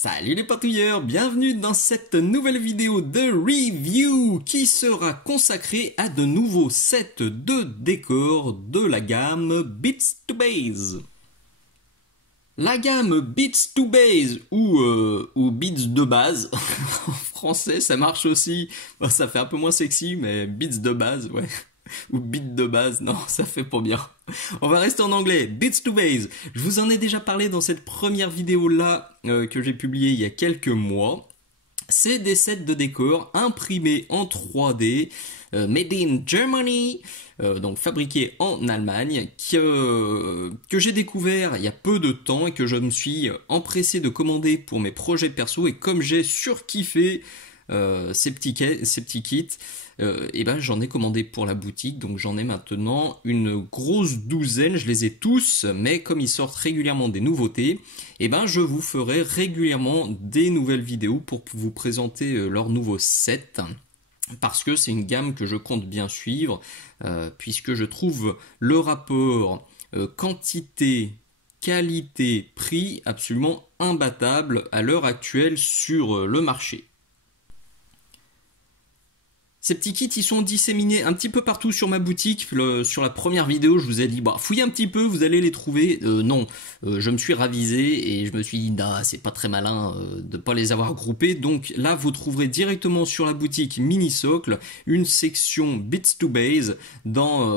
Salut les patouilleurs, bienvenue dans cette nouvelle vidéo de review qui sera consacrée à de nouveaux sets de décors de la gamme Beats to Base. La gamme Beats to Base ou Beats de base, en français ça marche aussi, bon, ça fait un peu moins sexy mais Beats de base, ouais. Ou beat de base, non, ça fait pas bien. On va rester en anglais, Beats to Base. Je vous en ai déjà parlé dans cette première vidéo là que j'ai publiée il y a quelques mois. C'est des sets de décors imprimés en 3D, made in Germany, donc fabriqués en Allemagne, que j'ai découvert il y a peu de temps et que je me suis empressé de commander pour mes projets perso. Et comme j'ai surkiffé ces petits kits, et ben j'en ai commandé pour la boutique, donc j'en ai maintenant une grosse douzaine, je les ai tous, mais comme ils sortent régulièrement des nouveautés, et ben je vous ferai régulièrement des nouvelles vidéos pour vous présenter leurs nouveaux sets, parce que c'est une gamme que je compte bien suivre, puisque je trouve le rapport quantité, qualité, prix absolument imbattable à l'heure actuelle sur le marché. Ces petits kits, ils sont disséminés un petit peu partout sur ma boutique. Sur la première vidéo, je vous ai dit, bah, fouillez un petit peu, vous allez les trouver. Non, je me suis ravisé et je me suis dit, nah, c'est pas très malin de pas les avoir groupés. Donc là, vous trouverez directement sur la boutique Mini Socle une section Beats to Base dans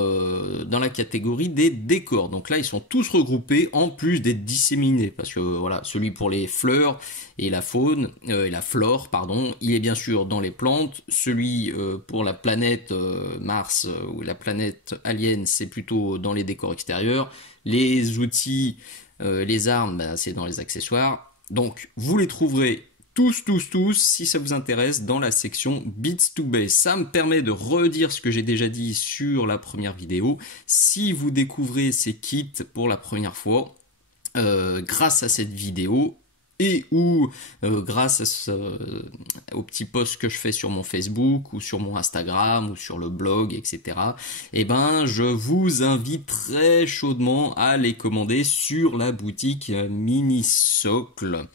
la catégorie des décors. Donc là, ils sont tous regroupés en plus d'être disséminés. Parce que voilà, celui pour les fleurs et la faune, et la flore, pardon, il est bien sûr dans les plantes. Celui pour la planète Mars ou la planète Alien, c'est plutôt dans les décors extérieurs. Les outils, les armes, bah, c'est dans les accessoires. Donc, vous les trouverez tous, si ça vous intéresse, dans la section Beats to Base. Ça me permet de redire ce que j'ai déjà dit sur la première vidéo. Si vous découvrez ces kits pour la première fois, grâce à cette vidéo, et ou grâce aux petits posts que je fais sur mon Facebook ou sur mon Instagram ou sur le blog, etc. Et ben, je vous invite très chaudement à les commander sur la boutique Mini Socle.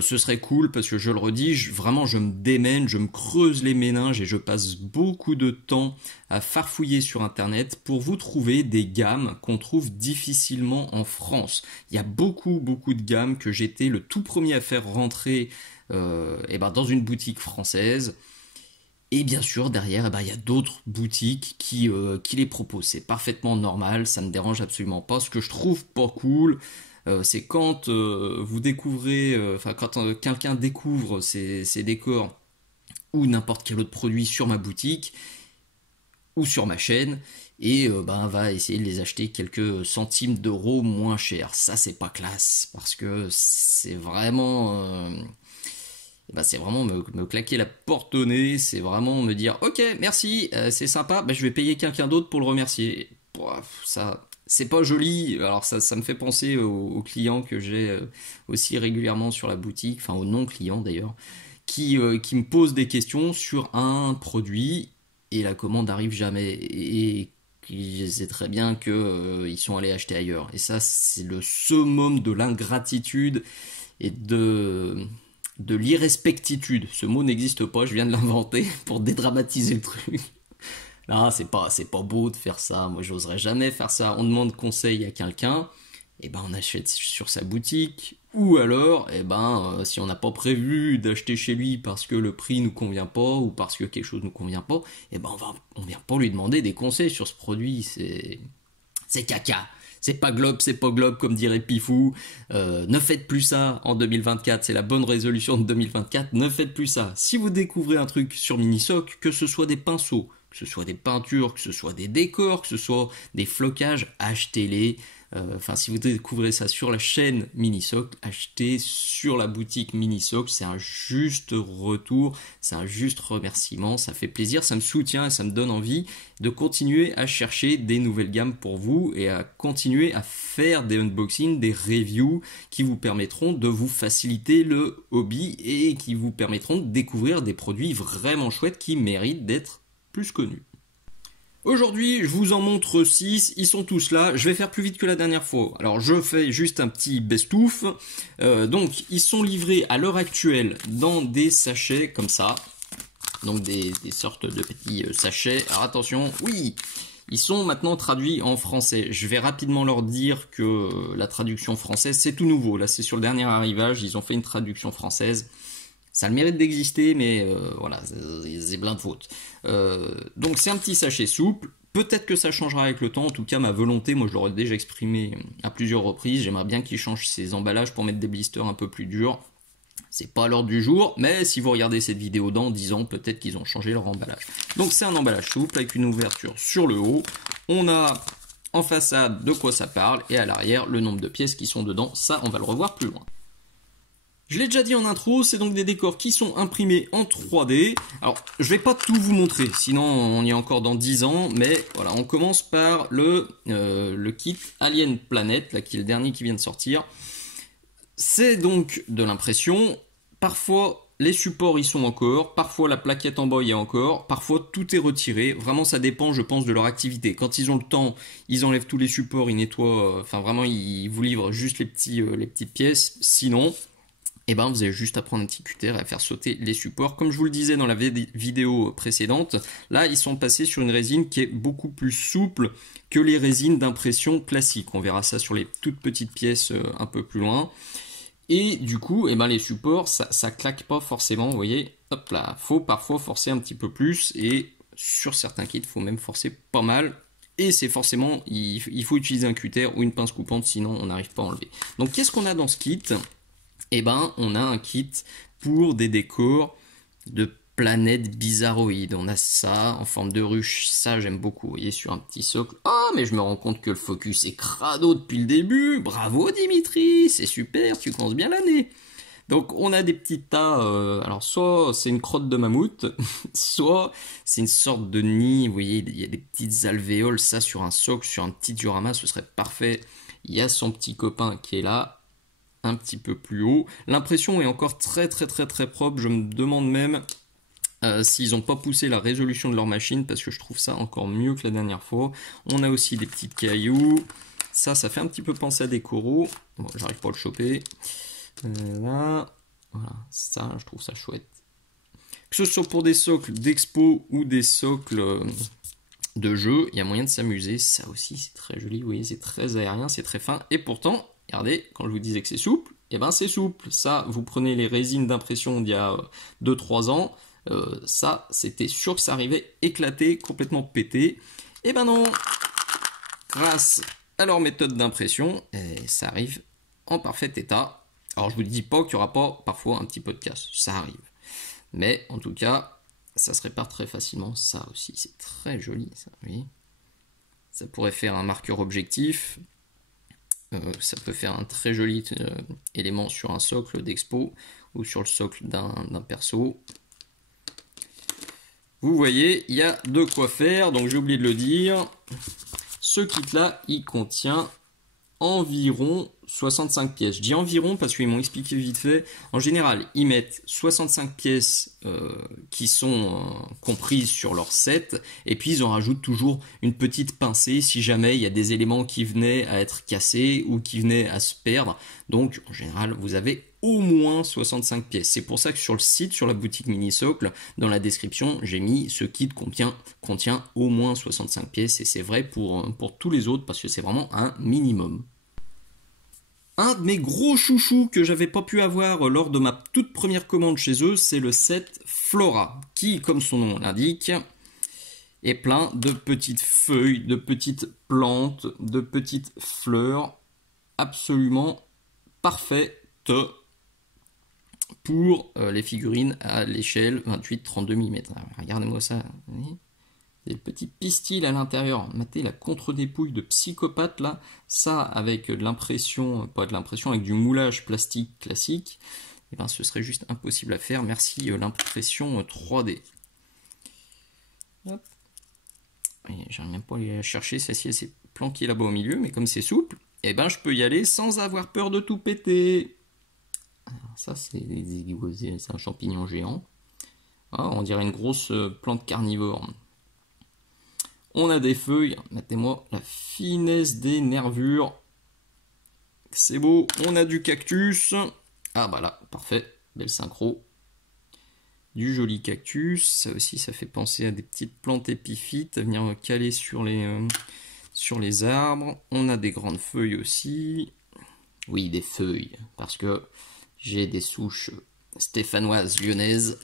Ce serait cool parce que je le redis, vraiment je me démène, je me creuse les méninges et je passe beaucoup de temps à farfouiller sur internet pour vous trouver des gammes qu'on trouve difficilement en France. Il y a beaucoup de gammes que j'étais le tout premier à faire rentrer dans une boutique française. Et bien sûr, derrière, il y a d'autres boutiques qui les proposent. C'est parfaitement normal, ça ne me dérange absolument pas. Ce que je trouve pas cool, c'est quand vous découvrez, quand quelqu'un découvre ces décors ou n'importe quel autre produit sur ma boutique ou sur ma chaîne et va essayer de les acheter quelques centimes d'euros moins cher. Ça, c'est pas classe parce que c'est vraiment me claquer la porte au nez, c'est vraiment me dire ok merci, c'est sympa, je vais payer quelqu'un d'autre pour le remercier. Ça, c'est pas joli. Alors ça me fait penser aux clients que j'ai aussi régulièrement sur la boutique, enfin aux non-clients d'ailleurs, qui me posent des questions sur un produit et la commande n'arrive jamais et je sais très bien que ils sont allés acheter ailleurs. Et ça, c'est le summum de l'ingratitude et de l'irrespectitude. Ce mot n'existe pas, je viens de l'inventer pour dédramatiser le truc. Là, c'est pas beau de faire ça. Moi, j'oserais jamais faire ça. On demande conseil à quelqu'un, et on achète sur sa boutique. Ou alors, si on n'a pas prévu d'acheter chez lui parce que le prix nous convient pas ou parce que quelque chose nous convient pas, on vient pas lui demander des conseils sur ce produit. C'est caca. C'est pas globe comme dirait Pifou. Ne faites plus ça en 2024, c'est la bonne résolution de 2024. Ne faites plus ça. Si vous découvrez un truc sur Minisoc, que ce soit des pinceaux, que ce soit des peintures, que ce soit des décors, que ce soit des flocages, achetez-les. Si vous découvrez ça sur la chaîne Minisoc, achetez sur la boutique Minisoc, c'est un juste retour, c'est un juste remerciement, ça fait plaisir, ça me soutient et ça me donne envie de continuer à chercher des nouvelles gammes pour vous et à continuer à faire des unboxings, des reviews qui vous permettront de vous faciliter le hobby et qui vous permettront de découvrir des produits vraiment chouettes qui méritent d'être plus connus. Aujourd'hui, je vous en montre 6, ils sont tous là, je vais faire plus vite que la dernière fois. Alors je fais juste un petit best-of. Donc ils sont livrés à l'heure actuelle dans des sachets comme ça. Donc des sortes de petits sachets. Alors attention, oui, ils sont maintenant traduits en français. Je vais rapidement leur dire que la traduction française, c'est tout nouveau. Là, c'est sur le dernier arrivage, ils ont fait une traduction française. Ça a le mérite d'exister, mais voilà, c'est plein de fautes. Donc c'est un petit sachet souple. Peut-être que ça changera avec le temps. En tout cas, ma volonté, moi je l'aurais déjà exprimé à plusieurs reprises. J'aimerais bien qu'ils changent ces emballages pour mettre des blisters un peu plus durs. C'est pas à l'ordre du jour, mais si vous regardez cette vidéo dans 10 ans, peut-être qu'ils ont changé leur emballage. Donc c'est un emballage souple avec une ouverture sur le haut. On a en façade de quoi ça parle et à l'arrière le nombre de pièces qui sont dedans. Ça, on va le revoir plus loin. Je l'ai déjà dit en intro, c'est donc des décors qui sont imprimés en 3D. Alors, je vais pas tout vous montrer, sinon on y est encore dans 10 ans, mais voilà, on commence par le kit Alien Planet, là, qui est le dernier qui vient de sortir. C'est donc de l'impression. Parfois, les supports y sont encore, parfois la plaquette en bas y est encore, parfois tout est retiré. Vraiment, ça dépend, je pense, de leur activité. Quand ils ont le temps, ils enlèvent tous les supports, ils nettoient, enfin vraiment, ils vous livrent juste les petites pièces. Sinon, et ben vous avez juste à prendre un petit cutter et à faire sauter les supports. Comme je vous le disais dans la vidéo précédente, là ils sont passés sur une résine qui est beaucoup plus souple que les résines d'impression classiques. On verra ça sur les toutes petites pièces un peu plus loin. Et du coup, et ben les supports, ça claque pas forcément, vous voyez. Hop là, faut parfois forcer un petit peu plus et sur certains kits, il faut même forcer pas mal. Et c'est forcément, il faut utiliser un cutter ou une pince coupante, sinon on n'arrive pas à enlever. Donc qu'est-ce qu'on a dans ce kit ? Eh ben, on a un kit pour des décors de planètes bizarroïdes. On a ça en forme de ruche, ça j'aime beaucoup. Vous voyez, sur un petit socle. Ah, mais je me rends compte que le focus est crado depuis le début. Bravo Dimitri, c'est super, tu commences bien l'année. Donc on a des petits tas, alors soit c'est une crotte de mammouth, soit c'est une sorte de nid. Vous voyez, il y a des petites alvéoles, ça sur un socle, sur un petit diorama, ce serait parfait. Il y a son petit copain qui est là, un petit peu plus haut. L'impression est encore très propre. Je me demande même s'ils n'ont pas poussé la résolution de leur machine, parce que je trouve ça encore mieux que la dernière fois. On a aussi des petits cailloux. Ça fait un petit peu penser à des coraux. Bon, j'arrive pas à le choper. Là, voilà, ça, je trouve ça chouette. Que ce soit pour des socles d'expo ou des socles de jeu, il y a moyen de s'amuser. Ça aussi, c'est très joli. Vous voyez, c'est très aérien, c'est très fin. Et pourtant, regardez, quand je vous disais que c'est souple, et ben c'est souple. Ça, vous prenez les résines d'impression d'il y a 2-3 ans, ça, c'était sûr que ça arrivait éclaté, complètement pété. Et ben non, grâce à leur méthode d'impression, ça arrive en parfait état. Alors je vous dis pas qu'il n'y aura pas parfois un petit peu de casse, ça arrive. Mais en tout cas, ça se répare très facilement. Ça aussi, c'est très joli, ça, oui. Ça pourrait faire un marqueur objectif. Ça peut faire un très joli élément sur un socle d'expo ou sur le socle d'un perso. Vous voyez, il y a de quoi faire. Donc j'ai oublié de le dire. Ce kit là, il contient environ 65 pièces. Je dis environ parce qu'ils m'ont expliqué vite fait. En général, ils mettent 65 pièces qui sont comprises sur leur set, et puis ils en rajoutent toujours une petite pincée si jamais il y a des éléments qui venaient à être cassés ou qui venaient à se perdre. Donc en général, vous avez au moins 65 pièces. C'est pour ça que sur le site, sur la boutique Mini Socle, dans la description, j'ai mis ce kit contient au moins 65 pièces, et c'est vrai pour tous les autres parce que c'est vraiment un minimum. Un de mes gros chouchous que j'avais pas pu avoir lors de ma toute première commande chez eux, c'est le set Flora, qui, comme son nom l'indique, est plein de petites feuilles, de petites plantes, de petites fleurs, absolument parfaites pour les figurines à l'échelle 28-32 mm. Regardez-moi ça. Des petits pistils à l'intérieur. Matez la contre-dépouille de psychopathe là. Ça avec de l'impression, pas de l'impression, avec du moulage plastique classique. Et ben ce serait juste impossible à faire. Merci l'impression 3D. Hop. J'arrive même pas à aller la chercher. Celle-ci elle s'est planquée là-bas au milieu, mais comme c'est souple, et ben je peux y aller sans avoir peur de tout péter. Alors, ça c'est un champignon géant. Ah, on dirait une grosse plante carnivore. On a des feuilles. Mettez-moi la finesse des nervures. C'est beau. On a du cactus. Ah bah là, parfait. Belle synchro. Du joli cactus. Ça aussi, ça fait penser à des petites plantes épiphytes à venir caler sur les arbres. On a des grandes feuilles aussi. Oui, des feuilles. Parce que j'ai des souches stéphanoises lyonnaises.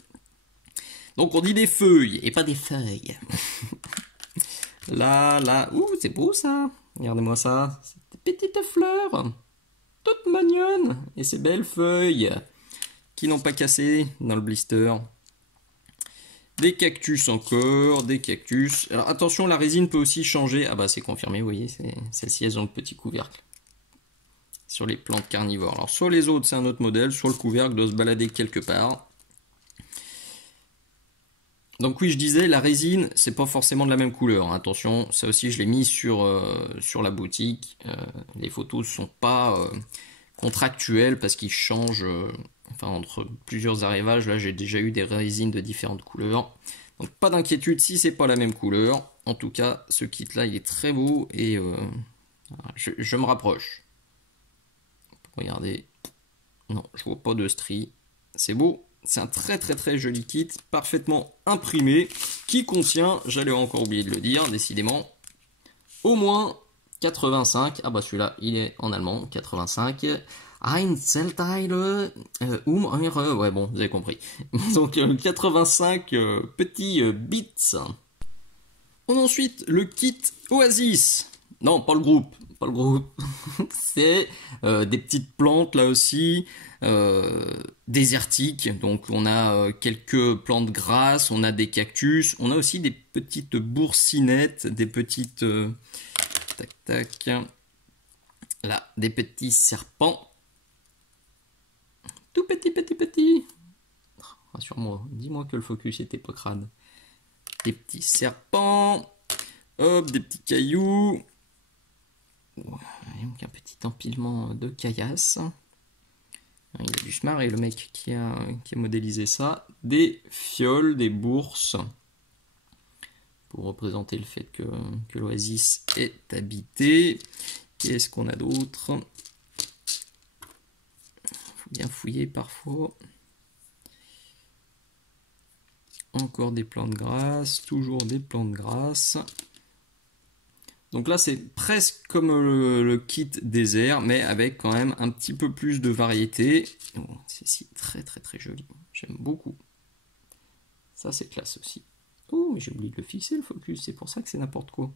Donc on dit des feuilles et pas des feuilles. Là. Ouh, c'est beau ça. Regardez-moi ça. C'est des petites fleurs. Toutes mignonnes. Et ces belles feuilles qui n'ont pas cassé dans le blister. Des cactus encore, des cactus. Alors attention, la résine peut aussi changer. Ah bah c'est confirmé, vous voyez, celle-ci elles ont le petit couvercle. Sur les plantes carnivores. Alors soit les autres c'est un autre modèle, soit le couvercle doit se balader quelque part. Donc oui, je disais, la résine, c'est pas forcément de la même couleur. Hein. Attention, ça aussi je l'ai mis sur la boutique. Les photos sont pas contractuelles parce qu'ils changent... Enfin, entre plusieurs arrivages, là j'ai déjà eu des résines de différentes couleurs. Donc pas d'inquiétude si c'est pas la même couleur. En tout cas, ce kit là il est très beau et je me rapproche. Regardez. Non, je vois pas de stries. C'est beau. C'est un très joli kit, parfaitement imprimé, qui contient, j'allais encore oublier de le dire, décidément, au moins 85. Ah bah celui-là, il est en allemand, 85. Einzelteile, ouais bon, vous avez compris. Donc 85 petits bits. On a ensuite le kit Oasis. Non, pas le groupe. Pas le groupe. C'est des petites plantes là aussi, désertiques. Donc on a quelques plantes grasses, on a des cactus, on a aussi des petites boursinettes, des petites... tac. Là, des petits serpents. Tout petit. Rassure-moi, dis-moi que le focus était pas crade. Des petits serpents. Hop, des petits cailloux. Donc un petit empilement de caillasses. Il a dû se marrer le mec qui a modélisé ça. Des fioles, des bourses. Pour représenter le fait que l'oasis est habité. Qu'est-ce qu'on a d'autre? Faut bien fouiller parfois. Encore des plantes grasses, toujours des plantes grasses. Donc là c'est presque comme le kit désert, mais avec quand même un petit peu plus de variété. Oh, c'est très joli, j'aime beaucoup. Ça c'est classe aussi. Oh, mais j'ai oublié de le fixer le focus, c'est pour ça que c'est n'importe quoi.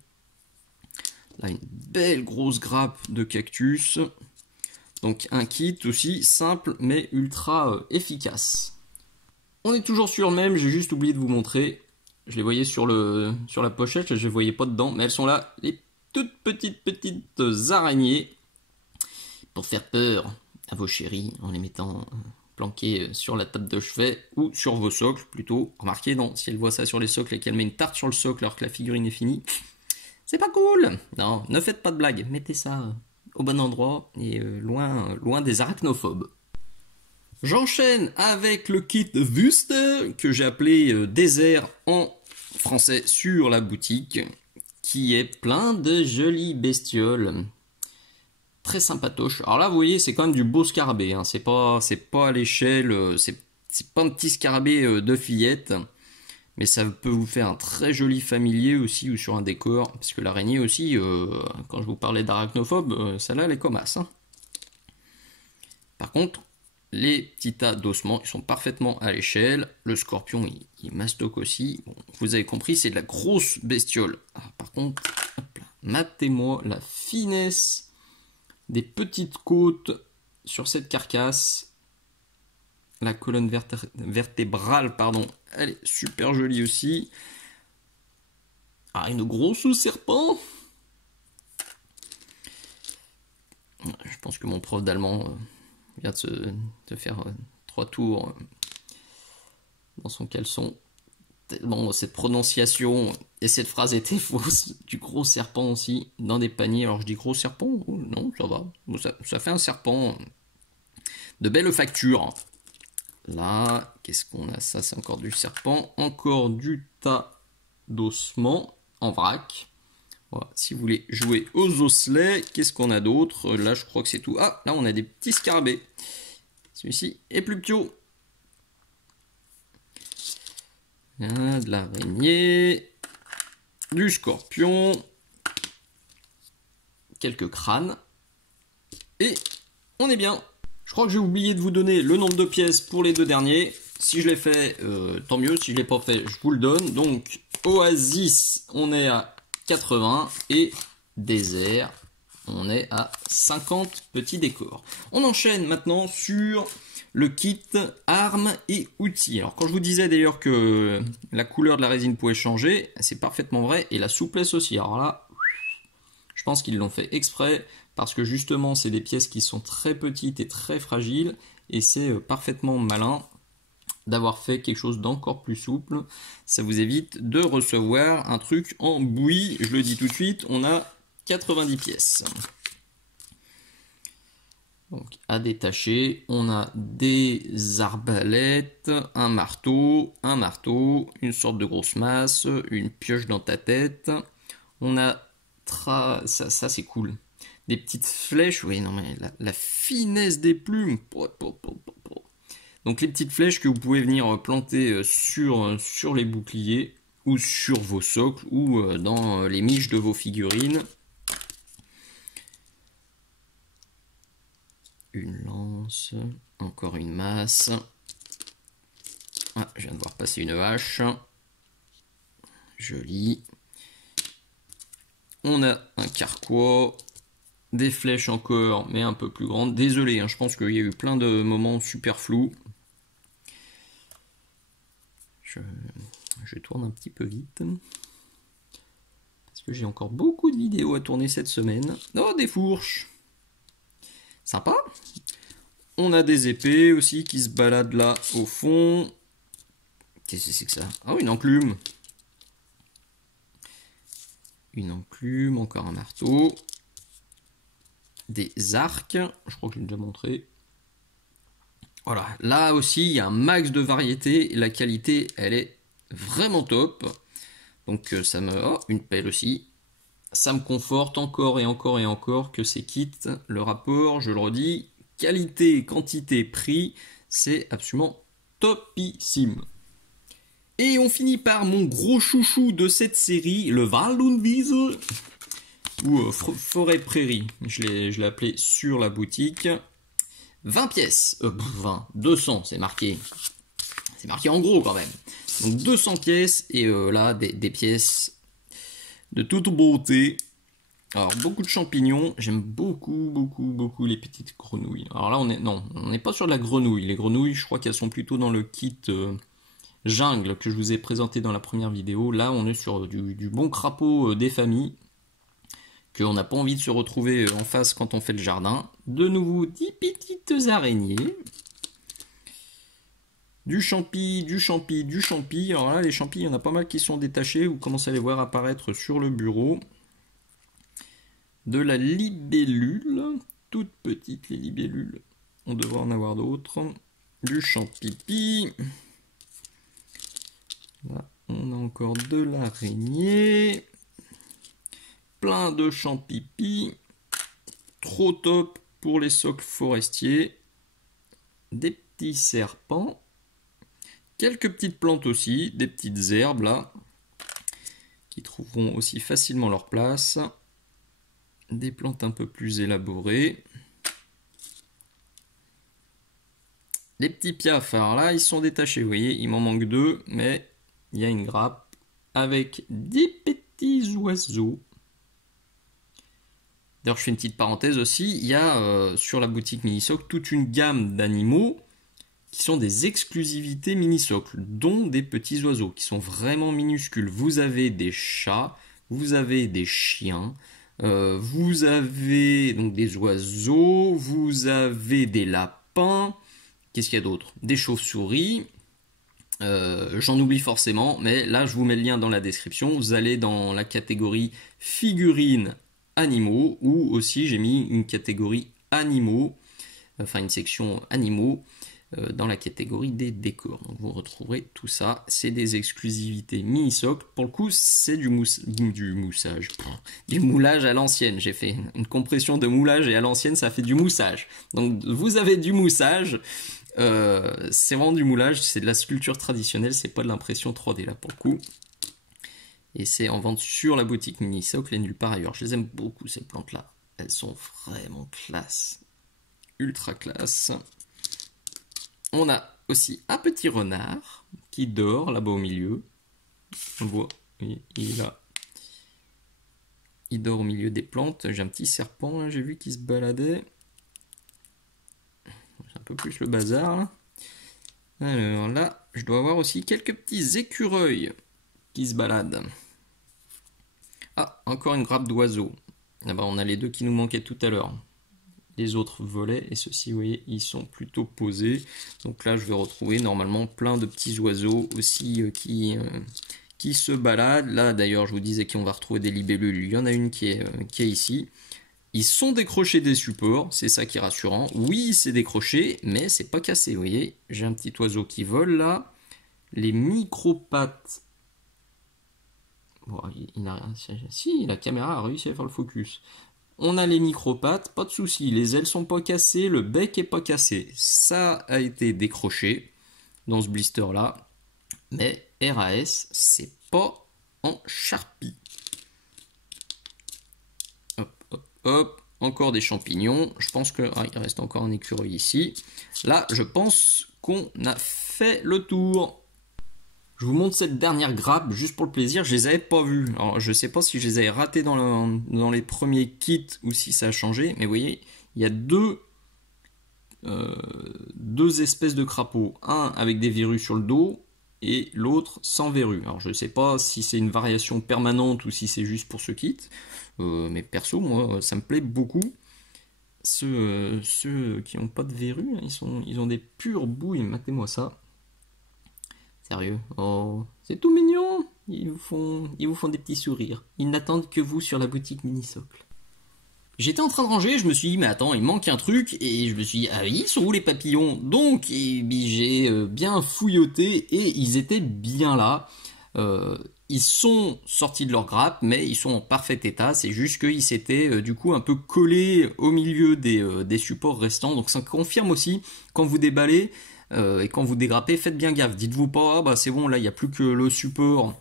Là une belle grosse grappe de cactus. Donc un kit aussi simple mais ultra efficace. On est toujours sur le même, j'ai juste oublié de vous montrer. Je les voyais sur la pochette, je ne les voyais pas dedans, mais elles sont là, les toutes petites araignées. Pour faire peur à vos chéris en les mettant planquées sur la table de chevet ou sur vos socles plutôt. Remarquez, non, si elle voit ça sur les socles et qu'elle met une tarte sur le socle alors que la figurine est finie, c'est pas cool. Non, ne faites pas de blagues, mettez ça au bon endroit et loin des arachnophobes. J'enchaîne avec le kit Wüste que j'ai appelé désert en français sur la boutique, qui est plein de jolies bestioles, très sympatoches. Alors là, vous voyez, c'est quand même du beau scarabée, hein. C'est pas à l'échelle, c'est pas un petit scarabée de fillette, mais ça peut vous faire un très joli familier aussi ou sur un décor, parce que l'araignée aussi, quand je vous parlais d'arachnophobe, celle-là elle est comme as. Hein. Par contre, les petits tas d'ossements, ils sont parfaitement à l'échelle. Le scorpion, il mastoque aussi. Bon, vous avez compris, c'est de la grosse bestiole. Alors, par contre, matez-moi la finesse des petites côtes sur cette carcasse. La colonne vertébrale, pardon, elle est super jolie aussi. Ah, une grosse serpent. Je pense que mon prof d'allemand vient de faire 3 tours dans son caleçon. Tellement cette prononciation et cette phrase était fausse. Du gros serpent aussi dans des paniers. Alors je dis gros serpent? Non, ça va. Ça fait un serpent de belle facture. Là, qu'est-ce qu'on a? Ça, c'est encore du serpent. Encore du tas d'ossements. en vrac. Voilà. Si vous voulez jouer aux osselets, qu'est-ce qu'on a d'autre? Là, je crois que c'est tout. Ah, là, on a des petits scarabées. Celui-ci est plus petit. De l'araignée, du scorpion, quelques crânes, et on est bien. Je crois que j'ai oublié de vous donner le nombre de pièces pour les deux derniers. Si je l'ai fait, tant mieux. Si je ne l'ai pas fait, je vous le donne. Donc, Oasis, on est à 80, et Désert, on est à 50 petits décors. On enchaîne maintenant sur le kit armes et outils. Alors quand je vous disais d'ailleurs que la couleur de la résine pouvait changer, c'est parfaitement vrai, et la souplesse aussi. Alors là, je pense qu'ils l'ont fait exprès, parce que justement c'est des pièces qui sont très petites et très fragiles, et c'est parfaitement malin d'avoir fait quelque chose d'encore plus souple. Ça vous évite de recevoir un truc en bouillie. Je le dis tout de suite, on a 90 pièces. Donc à détacher, on a des arbalètes, un marteau, une sorte de grosse masse, une pioche dans ta tête. On a ça c'est cool. Des petites flèches, oui non mais la finesse des plumes. Donc les petites flèches que vous pouvez venir planter sur les boucliers ou sur vos socles ou dans les miches de vos figurines. Une lance, encore une masse. Ah, je viens de voir passer une hache. Joli. On a un carquois, des flèches encore, mais un peu plus grandes. Désolé, hein, je pense qu'il y a eu plein de moments super flous. Je tourne un petit peu vite. Parce que j'ai encore beaucoup de vidéos à tourner cette semaine. Oh, des fourches! Sympa. On a des épées aussi qui se baladent là au fond. Qu'est-ce que c'est que ça? Ah, une enclume. Une enclume, encore un marteau. Des arcs. Je crois que je l'ai déjà montré. Voilà. Là aussi, il y a un max de variété. La qualité, elle est vraiment top. Donc ça me... Oh, une pelle aussi. Ça me conforte encore et encore et encore que ces kits, le rapport, je le redis, qualité, quantité, prix, c'est absolument topissime. Et on finit par mon gros chouchou de cette série, le Wald-und-Wiese, ou Forêt Prairie, je l'ai appelé sur la boutique. 20 pièces, 20, 200, c'est marqué en gros quand même. Donc 200 pièces, et là, des pièces de toute beauté. Alors beaucoup de champignons, j'aime beaucoup les petites grenouilles. Alors là on n'est pas sur de la grenouille. Les grenouilles, je crois qu'elles sont plutôt dans le kit jungle que je vous ai présenté dans la première vidéo. Là on est sur du bon crapaud des familles, qu'on n'a pas envie de se retrouver en face quand on fait le jardin. De nouveau 10 petites araignées. Du champi. Alors là, les champis, il y en a pas mal qui sont détachés. Vous commencez à les voir apparaître sur le bureau. De la libellule. Toute petite, les libellules. On devrait en avoir d'autres. Du champipi. Là, on a encore de l'araignée. Plein de champipi. Trop top pour les socles forestiers. Des petits serpents. Quelques petites plantes aussi, des petites herbes là, qui trouveront aussi facilement leur place. Des plantes un peu plus élaborées. Les petits piafs, alors là ils sont détachés, vous voyez, il m'en manque deux, mais il y a une grappe avec des petits oiseaux. D'ailleurs je fais une petite parenthèse aussi, il y a sur la boutique Minisoc toute une gamme d'animaux qui sont des exclusivités mini-socles, dont des petits oiseaux qui sont vraiment minuscules. Vous avez des chats, vous avez des chiens, vous avez donc des oiseaux, vous avez des lapins, qu'est-ce qu'il y a d'autre? Des chauves-souris, j'en oublie forcément, mais là je vous mets le lien dans la description. Vous allez dans la catégorie figurines animaux, ou aussi j'ai mis une catégorie animaux, enfin une section animaux. dans la catégorie des décors. Donc vous retrouverez tout ça, c'est des exclusivités mini-socle. Pour le coup, c'est du moussage, du moulage à l'ancienne. J'ai fait une compression de moulage et à l'ancienne, ça fait du moussage. Donc vous avez du moussage, c'est vraiment du moulage, c'est de la sculpture traditionnelle, c'est pas de l'impression 3D là pour le coup. Et c'est en vente sur la boutique mini-socle et nulle part ailleurs. Je les aime beaucoup ces plantes là, elles sont vraiment classe, ultra classe. On a aussi un petit renard qui dort là-bas au milieu. On voit, il est là. Il dort au milieu des plantes. J'ai un petit serpent, là, j'ai vu qui se baladait. C'est un peu plus le bazar. Là. Alors là, je dois avoir aussi quelques petits écureuils qui se baladent. Ah, encore une grappe d'oiseaux. Là-bas, on a les deux qui nous manquaient tout à l'heure. Les autres volaient et ceux-ci, vous voyez, ils sont plutôt posés. Donc là, je vais retrouver normalement plein de petits oiseaux aussi qui se baladent. Là, d'ailleurs, je vous disais qu'on va retrouver des libellules. Il y en a une qui est ici. Ils sont décrochés des supports, c'est ça qui est rassurant. Oui, c'est décroché, mais c'est pas cassé, vous voyez. J'ai un petit oiseau qui vole là. Les micro-pattes. Bon, si, la caméra a réussi à faire le focus. On a les micro-pattes, pas de souci, les ailes sont pas cassées, le bec est pas cassé. Ça a été décroché dans ce blister là, mais RAS, c'est pas en Sharpie. Hop, hop, hop, encore des champignons. Je pense que il reste encore un écureuil ici. Là, je pense qu'on a fait le tour. Je vous montre cette dernière grappe juste pour le plaisir, je les avais pas vues. Alors je sais pas si je les avais ratés dans les premiers kits ou si ça a changé, mais vous voyez, il y a deux espèces de crapauds. Un avec des verrues sur le dos et l'autre sans verrues. Alors je sais pas si c'est une variation permanente ou si c'est juste pour ce kit, mais perso, moi, ça me plaît beaucoup. Ceux qui n'ont pas de verrues, ils ont des pures bouilles, matez-moi ça. Sérieux, oh, c'est tout mignon. Ils vous font des petits sourires. Ils n'attendent que vous sur la boutique mini-socle. J'étais en train de ranger, je me suis dit, mais attends, il manque un truc, et je me suis dit, ah oui, ils sont où les papillons? Donc, j'ai bien fouilloté, et ils étaient bien là. Ils sont sortis de leur grappe, mais ils sont en parfait état, c'est juste qu'ils s'étaient du coup un peu collés au milieu des supports restants, donc ça confirme aussi, quand vous déballez, et quand vous dégrappez, faites bien gaffe. Dites-vous pas, ah bah c'est bon, là il n'y a plus que le support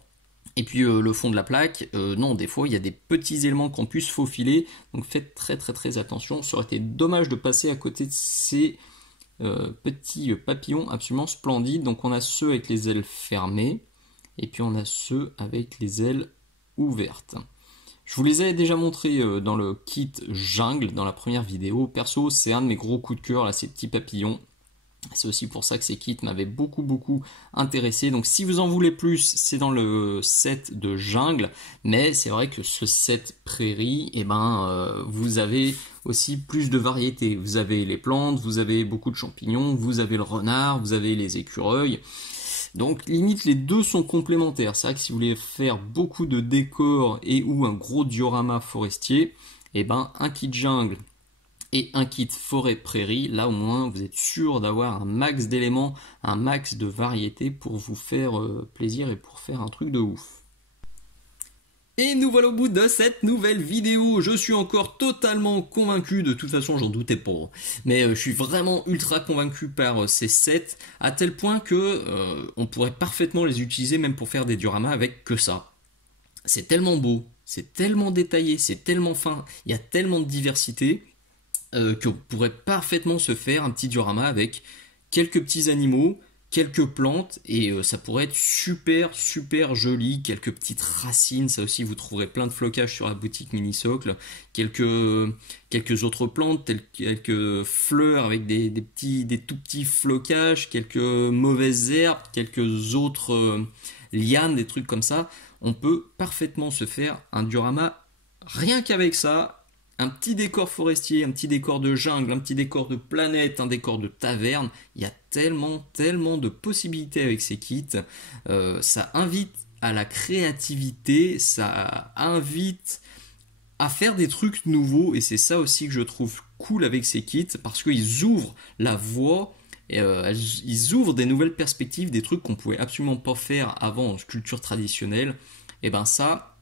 et puis le fond de la plaque. Non, des fois il y a des petits éléments qu'on puisse faufiler. Donc faites très attention. Ça aurait été dommage de passer à côté de ces petits papillons absolument splendides. Donc on a ceux avec les ailes fermées et puis on a ceux avec les ailes ouvertes. Je vous les avais déjà montrés dans le kit jungle dans la première vidéo. Perso, c'est un de mes gros coups de cœur là, ces petits papillons. C'est aussi pour ça que ces kits m'avaient beaucoup intéressé. Donc si vous en voulez plus, c'est dans le set de jungle. Mais c'est vrai que ce set prairie, vous avez aussi plus de variété. Vous avez les plantes, vous avez beaucoup de champignons, vous avez le renard, vous avez les écureuils. Donc limite les deux sont complémentaires. C'est vrai que si vous voulez faire beaucoup de décors et ou un gros diorama forestier, un kit jungle et un kit forêt-prairie, là au moins vous êtes sûr d'avoir un max d'éléments, un max de variété pour vous faire plaisir et pour faire un truc de ouf. Et nous voilà au bout de cette nouvelle vidéo. Je suis encore totalement convaincu, de toute façon j'en doutais pas, mais je suis vraiment ultra convaincu par ces sets, à tel point que on pourrait parfaitement les utiliser même pour faire des dioramas avec que ça. C'est tellement beau, c'est tellement détaillé, c'est tellement fin, il y a tellement de diversité, qu'on pourrait parfaitement se faire un petit diorama avec quelques petits animaux, quelques plantes, et ça pourrait être super joli, quelques petites racines, ça aussi vous trouverez plein de flocages sur la boutique mini-socle, quelques autres plantes, quelques fleurs avec des tout petits flocages, quelques mauvaises herbes, quelques autres lianes, des trucs comme ça. On peut parfaitement se faire un diorama rien qu'avec ça. Un petit décor forestier, un petit décor de jungle, un petit décor de planète, un décor de taverne. Il y a tellement de possibilités avec ces kits. Ça invite à la créativité, ça invite à faire des trucs nouveaux. Et c'est ça aussi que je trouve cool avec ces kits, parce qu'ils ouvrent la voie Et, ils ouvrent des nouvelles perspectives, des trucs qu'on pouvait absolument pas faire avant en sculpture traditionnelle. Et ben ça,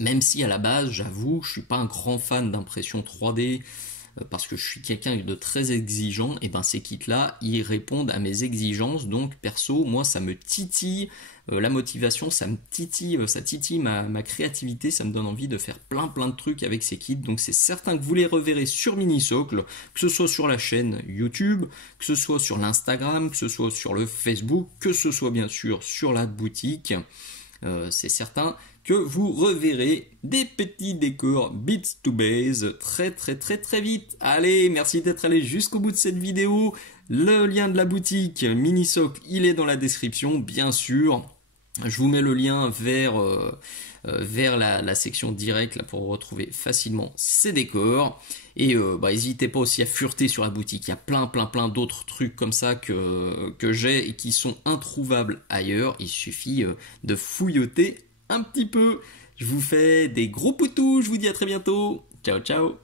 même si à la base, j'avoue, je suis pas un grand fan d'impression 3D, parce que je suis quelqu'un de très exigeant, et ben ces kits-là, ils répondent à mes exigences, donc perso, moi ça me titille la motivation, ça titille ma créativité, ça me donne envie de faire plein de trucs avec ces kits, donc c'est certain que vous les reverrez sur Minisocle, que ce soit sur la chaîne YouTube, que ce soit sur l'Instagram, que ce soit sur le Facebook, que ce soit bien sûr sur la boutique. C'est certain que vous reverrez des petits décors Beats to Base très vite. Allez, merci d'être allé jusqu'au bout de cette vidéo. Le lien de la boutique Minisocle, il est dans la description, bien sûr. Je vous mets le lien vers la section directe là, pour retrouver facilement ces décors. Et n'hésitez pas aussi à fureter sur la boutique. Il y a plein d'autres trucs comme ça que j'ai et qui sont introuvables ailleurs. Il suffit de fouilloter un petit peu. Je vous fais des gros poutous. Je vous dis à très bientôt. Ciao.